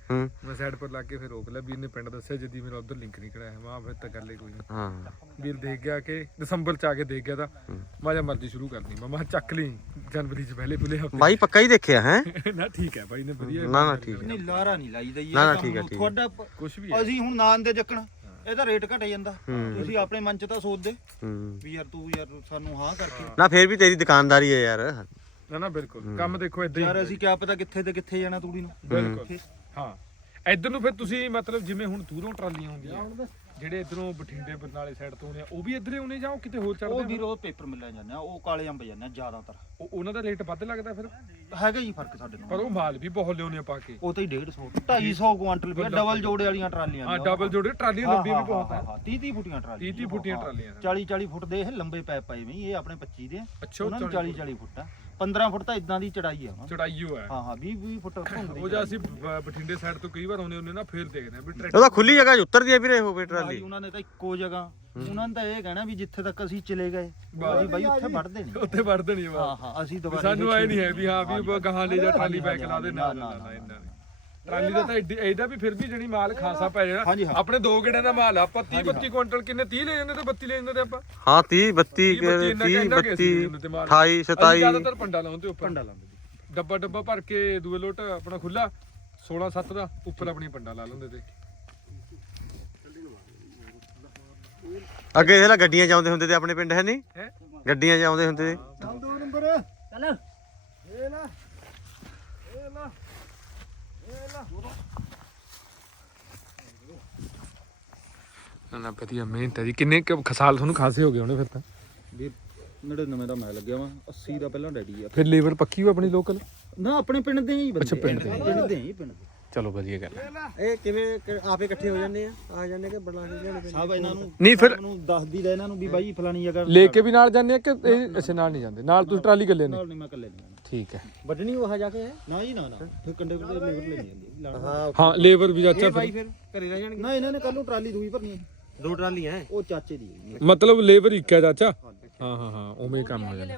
ਮੈਂ ਸਾਈਡ ਪਰ ਲਾ ਕੇ ਫਿਰ ਰੋਕ ਲਿਆ ਵੀਰ ਨੇ ਪਿੰਡ ਦੱਸਿਆ ਜਦੀ ਮੇਰਾ ਉਧਰ ਲਿੰਕ ਨਹੀਂ ਕਰਾਇਆ। ਮੈਂ ਫਿਰ ਤਾਂ ਗੱਲ ਹੀ ਕੋਈ ਨਹੀਂ। ਹਾਂ। ਵੀਰ ਦੇਖ ਗਿਆ ਕਿ ਦਸੰਬਰ ਚ ਆ ਕੇ ਦੇਖ ਗਿਆ ਤਾਂ ਮਾਜਾ ਮਰਜ਼ੀ ਸ਼ੁਰੂ ਕਰਨੀ। ਮੈਂ ਮੈਂ ਚੱਕ ਲਈ ਜਨਵਰੀ ਚ ਪਹਿਲੇ ਪੁਲੇ ਹਫ਼ਤੇ। ਬਾਈ ਪੱਕਾ ਹੀ ਦੇਖਿਆ ਹੈ? ਨਾ ਠੀਕ ਹੈ ਬਾਈ ਨੇ ਵਧੀਆ ਨਾ ਨਾ ਠੀਕ ਹੈ ਨਹੀਂ ਲਾਰਾ ਨਹੀਂ ਲਾਈਦਾ ਜੀ। ਨਾ, ਨਾ, ਇਹ ਠੀਕ ਹੈ। ਠੀਕ। ਤੁਹਾਡਾ ਕੁਝ ਵੀ ਅਸੀਂ ਹੁਣ ਨਾਂ ਦੇ ਚੱਕਣ। ਇਹਦਾ ਰੇਟ ਘਟ ਜਾਂਦਾ। ਤੁਸੀਂ ਆਪਣੇ ਮਨ ਚ ਤਾਂ ਸੋਚਦੇ ਹੂੰ। ਵੀ ਯਾਰ ਤੂੰ ਯਾਰ ਸਾਨੂੰ ਹਾਂ ਕਰਕੇ। ਨਾ ਫੇਰ ਵੀ ਤੇਰੀ ਦੁਕਾਨਦਾਰੀ ਹੈ ਯਾਰ। ਨਾ ਨਾ ਬਿਲਕੁਲ। ਕੰਮ ਦੇਖੋ ਇਦਾਂ ਯਾਰ ਅਸੀਂ ਕਿਆ ਪਤਾ ਕਿੱਥੇ ਤੇ ਕਿੱਥੇ ਜਾਣਾ ਤੂੜੀ ਨੂੰ। ਬਿਲਕੁਲ। ਹਾਂ। ਇਧਰ ਨੂੰ ਫਿਰ ਤੁਸੀਂ ਮਤਲਬ ਜਿਵੇਂ ਹੁਣ ਦੂਰੋਂ ਟਰਾਲੀਆਂ ਹੁੰਦੀਆਂ। ਜਿਹੜੇ ਇਧਰੋਂ ਬਠਿੰਡੇ ਬਰਨਾਲੇ ਸਾਈਡ ਤੋਂ ਆਉਂਦੇ ਆ ਉਹ ਵੀ ਇੱਧਰ ਹੀ ਆਉਣੇ ਜਾਂ ਉਹ ਕਿਤੇ ਹੋਰ ਉਹ ਚੜਦੇ ਵੀਰ ਉਹ ਪੇਪਰ ਮਿਲਿਆ ਜਾਂਦੇ ਆ ਉਹ ਕਾਲੇ ਅੰਬ ਜਾਂਦੇ ਆ ਜ਼ਿਆਦਾਤਰ। ਉਹਨਾਂ ਦਾ ਰੇਟ ਵੱਧ ਲੱਗਦਾ ਫਿਰ? ਹੈਗਾ ਜੀ ਫ਼ਰਕ ਸਾਡੇ ਪਰ ਨਾਲ ਉਹ ਮਾਲ ਵੀ ਬਹੁਤ ਲਿਆਉਂਦੇ ਆ ਪਾ ਕੇ। ਉਹ ਤਾਂ ਹੀ 150 250 ਕੁਆਂਟਲ ਵੀ ਡਬਲ ਜੋੜੇ ਵਾਲੀਆਂ ਟਰਾਲੀਆਂ ਹਾਂ ਉਹ। ਡਬਲ ਜੋੜੇ ਟਰਾਲੀਆਂ ਲੰਬੀਆਂ ਵੀ ਬਹੁਤ ਆ। ਹਾਂ, 30 30 ਫੁੱਟੀਆਂ ਟਰਾਲੀਆਂ। 30 ਫੁੱਟੀਆਂ ਟਰਾਲੀਆਂ 40 40 ਫੁੱਟ ਦੇ ਇਹ ਲੰਬੇ ਪੈਪ ਪਏ ਵੀ ਇਹ ਆਪਣੇ 25 ਦੇ। ਆ। ਉਹਨਾਂ ਨੂੰ 40 40 ਫੁੱਟ ਆ। 15 ਫੁੱਟ ਤਾਂ ਇਦਾਂ ਦੀ ਚੜਾਈ ਆ। ਚੜਾਈ ਹੋ ਹੈ ਹਾਂ ਹਾਂ 20 20 ਫੁੱਟ ਘੁੰਮਦੀ ਉਹ ਜਾਂ ਅਸੀਂ ਬ- ਬਠਿੰਡੇ ਸਾਈਡ ਤੋਂ ਕਈ ਵਾਰ ਆਉਂਦੇ ਹੁੰਦੇ ਨਾ ਫੇਰ ਦੇਖਦੇ ਆ ਵੀ ਟਰੈਕਟਰ ਉਹਦਾ ਖੁੱਲੀ ਜਗ੍ਹਾ 'ਚ ਉਤਰਦੀ ਹੈ ਵੀਰੇ ਉਹ ਭਾਈ ਟਰਾਲੀ। ਉਹਨਾਂ ਨੇ ਤਾਂ ਇੱਕੋ ਜਗ੍ਹਾ। ਉਹਨਾਂ ਨੇ ਤਾਂ ਇਹ ਕਹਿਣਾ ਵੀ ਜਿੱਥੇ ਤੱਕ ਅਸੀਂ ਚਲੇ ਗਏ। ਅਸੀਂ ਬਾਈ ਉੱਥੇ ਵੱਢਦੇ ਨਹੀਂ ਉੱਥੇ ਵੜਦੇ ਨਹੀਂ ਹਾਂ ਵਾ ਹਾਂ ਅਸੀਂ ਦੁਬਾਰਾ ਸਾਨੂੰ ਐ ਨਹੀਂ ਹੈ ਵੀ ਹਾਂ ਵੀ। ਗਾਹਾਂ ਲੈ ਜਾ ਟਰਾਲੀ ਬੈਕ ਲਾ ਦੇ ਨਾ ਨਾ, ਨਾ ਨਾ, ਨਾ ਇੰਨਾ ਨਹੀਂ। ਟਰਾਲੀ ਦਾ ਤਾਂ ਐਡੀ- ਇਹਦਾ ਵੀ ਫਿਰ ਵੀ ਜਿਹੜੀ ਮਾਲ ਖਾਸਾ ਪੈ ਜਾਣਾ। ਹਾਂ। ਆਪਣੇ ਦੋ ਗੇੜਿਆਂ ਦਾ ਮਾਲ ਆ। ਆਪਾਂ 30 32 ਕੁਇੰਟਲ ਕਿੰਨੇ 30 ਲੈ ਜਾਂਦੇ ਤੇ 32 ਲੈ ਜਾਂਦੇ ਤੇ ਆਪਾਂ? ਹਾਂ 30 32 30 32 ਇੰਨਾ 30 ਕਹਿੰਦਾ ਕਿ 32 ਅਸੀਂ ਜਾਂਦੇ ਤੇ ਮਾਲ। 28 ਅਸੀਂ 27 ਜ਼ਿਆਦਾਤਰ ਪੰਡਾ ਲਾਉਂਦੇ ਉੱਪਰ। ਪੰਡਾ ਲਾਉਂਦੇ ਡੱਬਾ ਡੱਬਾ ਭਰ ਕੇ ਦੂਏ ਲੋਟ ਆਪਣਾ ਖੁੱਲਾ 16 7 ਦਾ ਉੱਪਰ ਆਪਣੀ ਪੰਡਾ ਲਾ ਲੈਂਦੇ ਤੇ। ਅੱਗੇ ਇਹਦਾ ਗੱਡੀਆਂ 'ਚ ਆਉਂਦੇ ਹੁੰਦੇ ਤੇ ਆਪਣੇ ਪਿੰਡ ਹੈ ਨਹੀਂ? ਹੈ? ਗੱਡੀਆਂ 'ਚ ਆਉਂਦੇ ਹੁੰਦੇ ਤੇ। ਦੋ ਨੰਬਰ। ਚੱਲ। ਇਹ ਲੈ। ਇਹ ਲੈ ਇਹ ਲੈ ਨਾ ਨਾ ਵਧੀਆ ਮਿਹਨਤ ਹੈ ਜੀ। ਕਿੰਨੇ ਕੁ ਸਾਲ ਤੁਹਾਨੂੰ ਖਾਸੇ ਹੋ ਗਏ ਹੋਣੇ ਫਿਰ ਤਾਂ? ਵੀਰ 99 ਦਾ ਮੈਂ ਲੱਗਿਆ ਵਾ 80 ਦਾ ਪਹਿਲਾਂ ਡੈਡੀ ਆ। ਫਿਰ ਲੇਬਰ ਪੱਕੀ ਹੋ ਆਪਣੀ ਲੋਕਲ ਨਾ ਆਪਣੇ ਪਿੰਡ ਦੇ ਹੀ ਬੰਦੇ ਅੱਛਾ, ਪਿੰਡ ਦੇ। ਪਿੰਡ ਦੇ ਹੀ ਪਿੰਡ ਦੇ। ਚਲੋ ਵਧੀਆ ਗੱਲ ਹੈ। ਇਹ ਕਿਵੇਂ ਆਪੇ ਇਕੱਠੇ ਹੋ ਜਾਂਦੇ ਆ? ਆ ਜਾਂਦੇ ਕਿ ਬੜਾ ਲਿਆਣੇ ਸਭ ਇਹਨਾਂ ਨੂੰ ਨਹੀਂ ਫਿਰ ਨੂੰ ਦੱਸਦੀ ਲੈ ਇਹਨਾਂ ਨੂੰ ਵੀ ਬਾਈ ਫਲਾਣੀ ਜਗ੍ਹਾ ਲੈ ਕੇ ਵੀ ਨਾਲ ਜਾਂਦੇ ਆ ਕਿ ਇਹ ਅੱਛਾ ਨਾਲ ਨਹੀਂ ਜਾਂਦੇ? ਨਾਲ ਤੁਸੀਂ ਟਰਾਲੀ ਗੱਲੇ ਨੇ? ਨਾਲ ਨਹੀਂ ਮੈਂ ਇਕੱਲੇ ਨਹੀਂ ਜਾਣਾ। ਠੀਕ ਹੈ। ਵੱਢਣੀ ਉਹ ਜਾ ਕੇ? ਨਾ ਜੀ ਨਾ ਨਾ। ਫਿਰ ਕੰਡੇ ਪਰ ਲੇਬਰ ਲੈ ਜਾਂਦੀ ਲਾਣਾ ਹਾਂ ਹਾਂ ਲੇਬਰ ਵੀ ਚਾਚਾ ਫਿਰ। ਫਿਰ ਘਰੇ ਰਹਿ ਜਾਣਗੇ। ਨਾ ਇਹਨਾਂ ਨੇ ਕੱਲ ਨੂੰ ਟਰਾਲੀ ਦੂਈ ਭਰਨੀ ਹੈ। ਦੋ ਟਰਾਲੀਆਂ ਹੈ ਉਹ ਚਾਚੇ ਦੀ ਹੈ। ਮਤਲਬ ਲੇਬਰ ਇੱਕ ਹੈ ਚਾਚਾ? ਹਾਂ ਹਾਂ ਹਾਂ ਉਵੇਂ ਕੰਮ ਹੋ ਜਾਂਦਾ।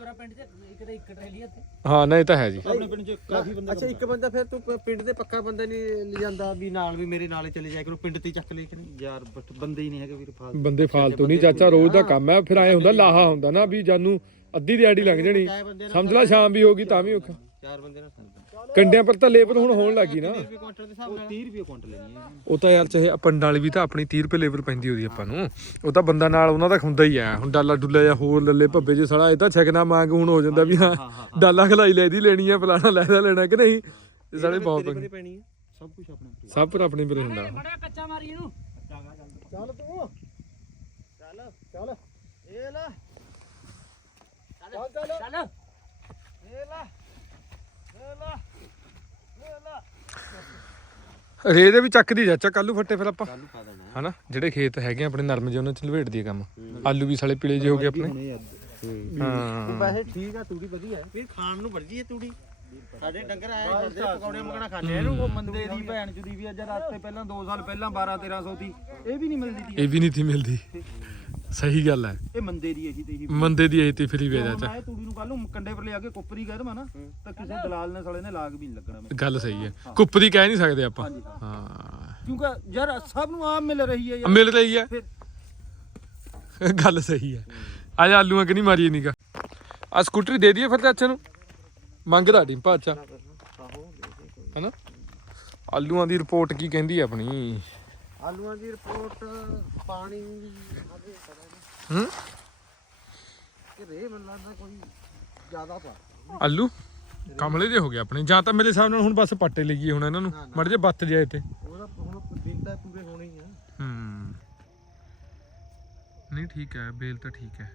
ਹਾਂ ਨਹੀਂ ਤਾਂ ਹੈ ਜੀ। ਆਪਣੇ ਪਿੰਡ 'ਚ ਕਾਫੀ ਬੰਦੇ ਅੱਛਾ ਇੱਕ ਬੰਦਾ ਫਿਰ ਤੂੰ ਪ- ਪਿੰਡ ਦੇ ਪੱਕਾ ਬੰਦਾ ਨਹੀਂ ਲਿਜਾਂਦਾ ਵੀ ਨਾਲ ਵੀ ਮੇਰੇ ਨਾਲ ਚਲੇ ਜਾਇਆ ਕਰੋ ਪਿੰਡ ਤੇ ਹੀ ਚੱਕ ਲੈ ਕੇ ਨਹੀਂ? ਯਾਰ ਬਟ ਬੰਦੇ ਹੀ ਨਹੀਂ ਹੈਗੇ ਵੀਰ ਫਾਲ ਬੰਦੇ ਫਾਲਤੂ ਨਹੀਂ ਚਾਚਾ ਰੋਜ਼ ਦਾ ਕੰਮ ਹੈ ਫਿਰ ਐ ਹੁੰਦਾ ਲਾਹਾ ਹੁੰਦਾ ਨਾ ਵੀ ਜਾਨੂੰ ਅੱਧੀ ਦਿਹਾੜੀ ਲੱਗ ਜਾਣੀ। ਸਮਝ ਲੈ ਸ਼ਾਮ ਵੀ ਹੋਗੀ ਤਾਂ ਵੀ ਔਖਾ। ਚਾਰ ਬੰਦੇ ਨਾਲ ਸੰਦ ਕੰਡਿਆਂ ਪਰ ਤਾਂ ਲੇਬਰ ਹੁਣ ਹੋਣ ਲੱਗੀ ਨਾ। ਕੁਆਂਟਲ ਦੇ ਹਿਸਾਬ ਉਹ 30 ਰੁਪਏ ਕੁਇੰਟਲ ਲੈਣੀ ਹੈ ਉਹ ਤਾਂ ਯਾਰ ਚਾਹੇ ਪਿੰਡ ਵਾਲੀ ਵੀ ਤਾਂ ਆਪਣੀ 30 ਰੁਪਏ ਲੇਬਰ ਪੈਂਦੀ ਉਹਦੀ ਆਪਾਂ ਨੂੰ। ਉਹ ਤਾਂ ਬੰਦਾ ਨਾਲ ਉਹਨਾਂ ਦਾ ਹੁੰਦਾ ਹੀ ਆ। ਹੁਣ ਡਾਲਾ ਡੁੱਲਾ ਜਾਂ ਹੋਰ ਲੱਲੇ ਭੱਬੇ ਜੇ ਸੜਾ ਇਹ ਤਾਂ ਛਕਣਾ ਮੰਗ ਹੁਣ ਹੋ ਜਾਂਦਾ ਵੀ ਹਾਂ ਡਾਲਾ ਖਲਾਈ ਲੈਦੀ ਲੈਣੀ ਆ ਫਲਾਣਾ ਲੈਦਾ ਲੈਣਾ ਕਿ ਨਹੀਂ? ਇਹ ਸਾਰੇ ਬਹੁਤ ਪੈਣੀ ਹੈ ਸਭ ਕੁਝ ਆਪਣੇ ਸਭ ਪਰ ਆਪਣੇ ਪਰ ਹੁੰਦਾ। ਚੱਲ ਤੂੰ। ਚੱਲ ਚੱਲ। ਇਹ ਲੈ। ਚੱਲ ਚੱਲ। ਚੱਲ। ਇਹ ਲੈ। ਇਹ ਲੈ ਇਹ ਲੈ ਰੇ ਦੇ ਵੀ ਚੱਕਦੀ ਚਾਚਾ ਕੱਲੂ ਫੱਟੇ ਫਿਰ ਆਪਾਂ। ਕੱਲੂ ਪਾ ਦੇਣਾ ਹਨਾ? ਜਿਹੜੇ ਖੇਤ ਹੈਗੇ ਆ ਆਪਣੇ ਨਰਮ ਜਿਹੇ ਉਹਨਾਂ ਚ ਲਵੇਟ ਦੀ ਕੰਮ। ਆਲੂ ਵੀ ਸਾਲੇ ਪੀਲੇ ਜਿਹੇ ਹੋ ਗਏ ਆਪਣੇ। ਹੁਣੇ ਅੱਜ ਹਾਂ। ਵੈਸੇ ਠੀਕ ਆ ਤੂੜੀ ਵਧੀਆ ਹੈ। ਵੀਰ ਖਾਣ ਨੂੰ ਵਰਜੀ ਹੈ ਤੂੜੀ। ਸਾਡੇ ਡੰਗਰ ਆਏ ਫਿਰਦੇ ਪਕੌੜੇ ਮਕਣਾ ਖਾਂਦੇ ਆ ਇਹਨੂੰ। ਉਹ ਮੰਦੇ ਦੀ ਭੈਣ ਚੁਦੀ ਵੀ ਅੱਜ ਰਾਤੇ ਪਹਿਲਾਂ 2 ਸਾਲ ਪਹਿਲਾਂ 12 1300 ਦੀ। ਇਹ ਵੀ ਨਹੀਂ ਮਿਲਦੀ। ਤੀ ਇਹ ਵੀ ਨਹੀਂ ਥੀ ਮਿਲਦੀ। ਸਹੀ ਗੱਲ ਹੈ। ਇਹ ਮੰਦੇ ਦੀ ਇਹੀ ਤੇ ਇਹੀ ਮੰਦੇ ਦੀ ਆਈ ਤੀ ਫਰੀ ਵੇ ਚਾਚਾ ਮੈਂ ਇਹ ਤੂੜੀ ਨੂੰ ਕੱਲ ਨੂੰ ਕੰਡੇ ਪਰ ਲਿਆ ਕੇ ਕੁੱਪਰੀ ਕਹਿ ਦਵਾਂ ਨਾ ਤਾਂ ਕਿਸੇ ਦਲਾਲ ਨੇ ਸਾਲੇ ਨੇ ਲਾਗ ਵੀ ਨਹੀਂ ਲੱਗਣਾ ਗੱਲ ਸਹੀ ਹੈ। ਕੁੱਪ ਦੀ ਕਹਿ ਨਹੀਂ ਸਕਦੇ ਆਪਾਂ। ਹਾਂ। ਕਿਉਂਕਿ ਯਾਰ ਸਭ ਨੂੰ ਆਮ ਮਿਲ ਰਹੀ ਹੈ ਯਾਰ। ਮਿਲ ਰਹੀ ਹੈ। ਗੱਲ ਸਹੀ ਹੈ। ਆ ਜਾ ਆਲੂਆਂ ਕਿ ਨਹੀਂ ਮਾਰੀ ਨਿਕਾ ਆ ਸਕੂਟਰੀ ਦੇ ਦਈਏ ਫਿਰ ਚਾਚਾ ਨੂੰ। ਮੰਗਦਾ ਡਿੰਪਾ ਅੱਛਾ ਹਨਾ? ਆਲੂਆਂ ਦੀ ਰਿਪੋਰਟ ਕੀ ਕਹਿੰਦੀ ਆਪਣੀ? ਆਲੂਆਂ ਦੀ ਰਿਪੋਰਟ ਪਾਣੀ ਹੂੰ ਕਿ ਰੇ ਮੈਨੂੰ ਲੱਗਦਾ ਕੋਈ ਜ਼ਿਆਦਾ ਪਾ ਆਲੂ? ਕਮਲੇ ਦੇ ਹੋ ਗਏ ਆਪਣੇ। ਜਾਂ ਤਾਂ ਮੇਰੇ ਹਿਸਾਬ ਨਾਲ ਹੁਣ ਬਸ ਪੱਟੇ ਲਈਏ ਹੁਣ ਇਹਨਾਂ ਨੂੰ। ਮੜ ਜੇ ਬੱਤ ਜਾਏ ਤੇ। ਉਹਦਾ ਹੁਣ ਬਿਲ ਤਾਂ ਪੂਰੇ ਹੋਣੇ ਹੀ ਆ। ਹੂੰ। ਨਹੀਂ ਠੀਕ ਹੈ ਬੇਲ ਤਾਂ ਠੀਕ ਹੈ।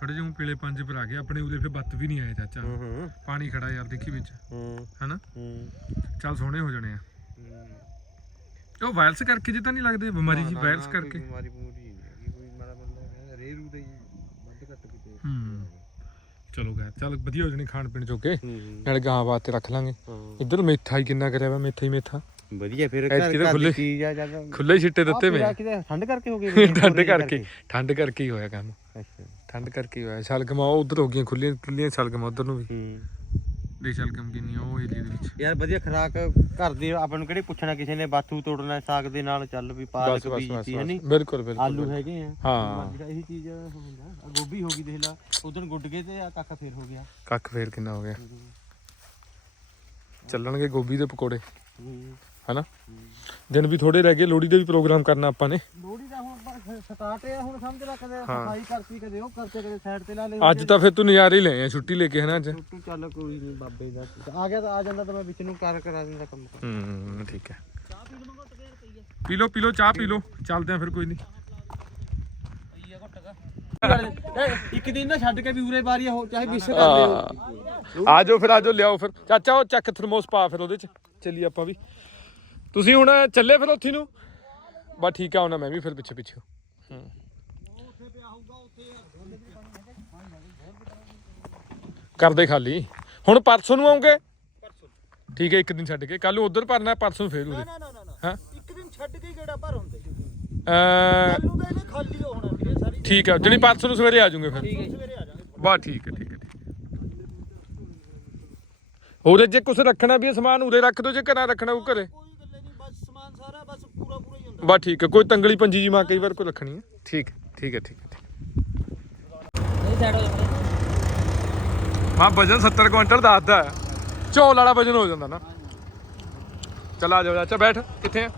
ਥੋੜੇ ਜਿਹੇ ਪੀਲੇ ਪੰਜ ਪਰ ਆ ਗਏ। ਆਪਣੇ ਉਰੇ ਫਿਰ ਬੱਤ ਵੀ ਨਹੀਂ ਆਏ ਚਾਚਾ। ਹੂੰ ਪਾਣੀ ਖੜਾ ਯਾਰ ਦੇਖੀ ਵਿੱਚ। ਹੂੰ। ਹਨਾ? ਹੂੰ। ਚੱਲ ਸੋਹਣੇ ਹੋ ਜਾਣੇ ਆ। ਉਹ ਵਾਇਰਸ ਕਰਕੇ ਜੇ ਤਾਂ ਨਹੀਂ ਲੱਗਦੇ? ਬਿਮਾਰੀ ਜੀ ਵਾਇਰਸ ਕਰਕੇ। ਬਿਮਾਰੀ ਬਮੂਰੀ ਨਹੀਂ ਹੈਗੀ ਕੋਈ ਮਾੜਾ ਮਤਲਬ ਰੇ ਰੂ ਦੇ ਹੀ ਵੱਧ ਘੱਟ ਕਿਤੇ ਹੂੰ। ਚਲੋ ਗਾ ਚੱਲ ਵਧੀਆ ਹੋ ਜਾਣੀ ਖਾਣ ਪੀਣ ਚੋਕੇ। ਹੂੰ ਨਾਲੇ ਗਾਂ ਵਾਸਤੇ ਰੱਖ ਲਾਂਗੇ। ਹਾਂ। ਇੱਧਰ ਮੇਥਾ ਹੀ ਕਿੰਨਾ ਕਰਿਆ ਵਾ ਮੇਥਾ ਹੀ ਮੇਥਾ। ਵਧੀਆ ਫਿਰ ਐਤਕੀ ਘਰ ਤਾਂ ਘਰ ਖੁੱਲੇ- ਦੀ ਚੀਜ਼ ਆ ਜਦ ਖੁੱਲੇ ਛਿੱਟੇ ਦਿੱਤੇ ਮੈਂ। ਠੰਡ ਕਰਕੇ ਹੋ ਗਏ ਠੰਡ ਕਰਕੇ। ਠੰਡ ਕਰਕੇ ਹੀ ਹੋਇਆ ਕੰਮ। ਅੱਛਾ। ਠੰਡ ਕਰਕੇ ਹੀ ਹੋਇਆ। ਸ਼ਲਗਮਾਂ ਉਹ ਉਧਰ ਹੋ ਗਈਆਂ ਖੁੱਲੀਆਂ ਖੁੱਲੀਆਂ ਸ਼ਲਗਮਾਂ ਉਧਰ ਨੂੰ ਵੀ। ਹੂੰ। ਦੇ ਸ਼ਲਗਮ ਕਿੰਨੀ ਉਹ ਏਰੀਆ ਦੇ ਵਿੱਚ। ਯਾਰ ਵਧੀਆ ਖਰਾਕ ਘਰ ਦੀ ਆਪਾਂ ਨੂੰ ਕਿਹੜੇ ਪੁੱਛਣਾ ਕਿਸੇ ਨੇ ਬਾਥੂ ਤੋੜਨਾ ਸਾਗ ਦੇ ਨਾਲ ਚੱਲ ਵੀ ਪਾਲਕ ਬੀਜਤੀ ਹੈ ਨਹੀਂ ਬਿਲਕੁਲ ਬਿਲਕੁਲ ਆਲੂ ਹੈਗੇ ਆ। ਹਾਂ। ਜਿਹੜਾ ਇਹੀ ਚੀਜ਼ ਹੁੰਦਾ। ਆਹ ਗੋਭੀ ਹੋ ਗਈ ਦੇਖ ਲਾ। ਉਦੋਂ ਗੁੱਡ ਗਏ ਤੇ ਆ ਕੱਖ ਫੇਰ ਹੋ ਗਿਆ। ਕੱਖ ਫੇਰ ਕਿੰਨਾ ਹੋ ਗਿਆ? ਚੱਲਣਗੇ ਗੋਭੀ ਦੇ ਪਕੌੜੇ। ਹਨਾ? ਦਿਨ ਵੀ ਥੋੜੇ ਰਹਿ ਗਏ ਲੋਹੜੀ ਦੇ ਵੀ ਪ੍ਰੋਗਰਾਮ ਕਰਨਾ ਆਪਾਂ ਨੇ। ਲੋੜੀ ਦਾ ਸਟਾਰਟ ਆ ਹੁਣ ਸਮਝ ਲੈ ਕਦੇ ਸਫ਼ਾਈ ਕਰਤੀ ਕਦੇ ਉਹ ਕਰਤੇ ਕਦੇ ਸਾਈਡ ਤੇ ਲਾ ਲੈ ਅੱਜ ਤਾਂ ਫਿਰ ਤੂੰ ਨਜ਼ਾਰੇ ਹੀ ਲਏ ਆ ਛੁੱਟੀ ਲੈ ਕੇ ਹਨਾ ਅੱਜ? ਛੁੱਟੀ ਚੱਲ ਕੋਈ ਨਹੀਂ ਬਾਬੇ ਦਾ। ਆ ਗਿਆ ਤਾਂ ਆ ਜਾਂਦਾ ਤਾਂ ਮੈਂ ਵਿੱਚ ਨੂੰ ਕਰ ਕਰਾ ਦਿੰਦਾ ਕੰਮ ਹੂੰ ਠੀਕ ਹੈ। ਪੀ ਲਓ ਪੀ ਲਓ ਚਾਹ ਪੀ ਲਓ। ਚੱਲਦੇ ਆ ਫਿਰ ਕੋਈ ਨਹੀਂ ਇੱਕ ਦਿਨ ਨਾ ਛੱਡ ਕੇ ਵੀ ਉਰੇ ਬਾਰੀ ਹੋ ਚਾਹੇ ਵਿਸ਼ ਕਰ ਲਿਓ। ਆ ਜਾਓ ਫਿਰ ਆ ਜਾਓ ਲਿਆਓ ਫਿਰ। ਚਾਚਾ ਉਹ ਚੱਕ ਥਰਮੋਸ ਪਾ ਫਿਰ ਉਹਦੇ ਚ। ਚੱਲੀ ਆਪਾਂ ਵੀ। ਤੁਸੀਂ ਹੁਣ ਚੱਲੇ ਫਿਰ ਉੱਥੇ ਨੂੰ? ਬਸ ਠੀਕ ਆ ਉਹਨਾਂ ਮੈਂ ਵੀ ਫਿਰ ਪਿੱਛੇ ਪਿੱਛੇ। ਹੂੰ। ਕਰਦੇ ਖਾਲੀ। ਹੁਣ ਪਰਸੋਂ ਨੂੰ ਆਉਂਗੇ? ਠੀਕ ਹੈ ਇੱਕ ਦਿਨ ਛੱਡ ਕੇ। ਕੱਲ ਨੂੰ ਉਧਰ ਭਰਨਾ ਪਰਸੋਂ ਫੇਰ ਉਰੇ। ਨਾ ਨਾ ਨਾ ਨਾ ਹਾਂ? ਇੱਕ ਦਿਨ ਛੱਡ ਕੇ ਗੇੜਾ ਭਰ ਹੁੰਦੇ? ਅਹ, ਕੱਲ ਨੂੰ ਤਾਂ ਇਹਨੇ ਖਾਲੀ ਹੋਣਾ ਵੀਰੇ ਸਾਰੀ ਠੀਕ ਹੈ ਜਿਹੜੀ ਪਰਸੋਂ ਨੂੰ ਸਵੇਰੇ ਆ ਜਾਊਂਗੇ ਫਿਰ। ਸਵੇਰੇ ਆ ਠੀਕ ਹੈ ਠੀਕ ਹੈ ਠੀਕ ਹੈ। ਉਹਦੇ ਜੇ ਕੁਝ ਰੱਖਣਾ ਵੀ ਸਮਾਨ ਉਰੇ ਰੱਖ ਦਿਓ ਜੇ ਘਰਾਂ ਰੱਖਣਾ ਉਹ ਘਰੇ ਕੋਈ ਗੱਲ ਨਹੀਂ ਬਸ ਸਮਾਨ ਸਾਰਾ ਬਸ ਬਸ ਠੀਕ ਹੈ ਕੋਈ ਤੰਗਲੀ ਪੰਜੀ ਜੀ ਮਾਂ ਕਈ ਵਾਰ ਕੋਈ ਰੱਖਣੀ ਹੈ। ਠੀਕ ਠੀਕ ਹੈ ਠੀਕ ਹੈ ਠੀਕ। ਹੈ ਮਾਂ ਵਜਨ 70 ਕੁਇੰਟਲ ਦੱਸਦਾ ਹੈ। ਝੋਲ ਵਾਲਾ ਵਜਨ ਹੋ ਜਾਂਦਾ ਨਾ। ਚੱਲ ਆ ਜਾਓ ਚਾਚਾ ਬੈਠ। ਕਿੱਥੇ ਆ?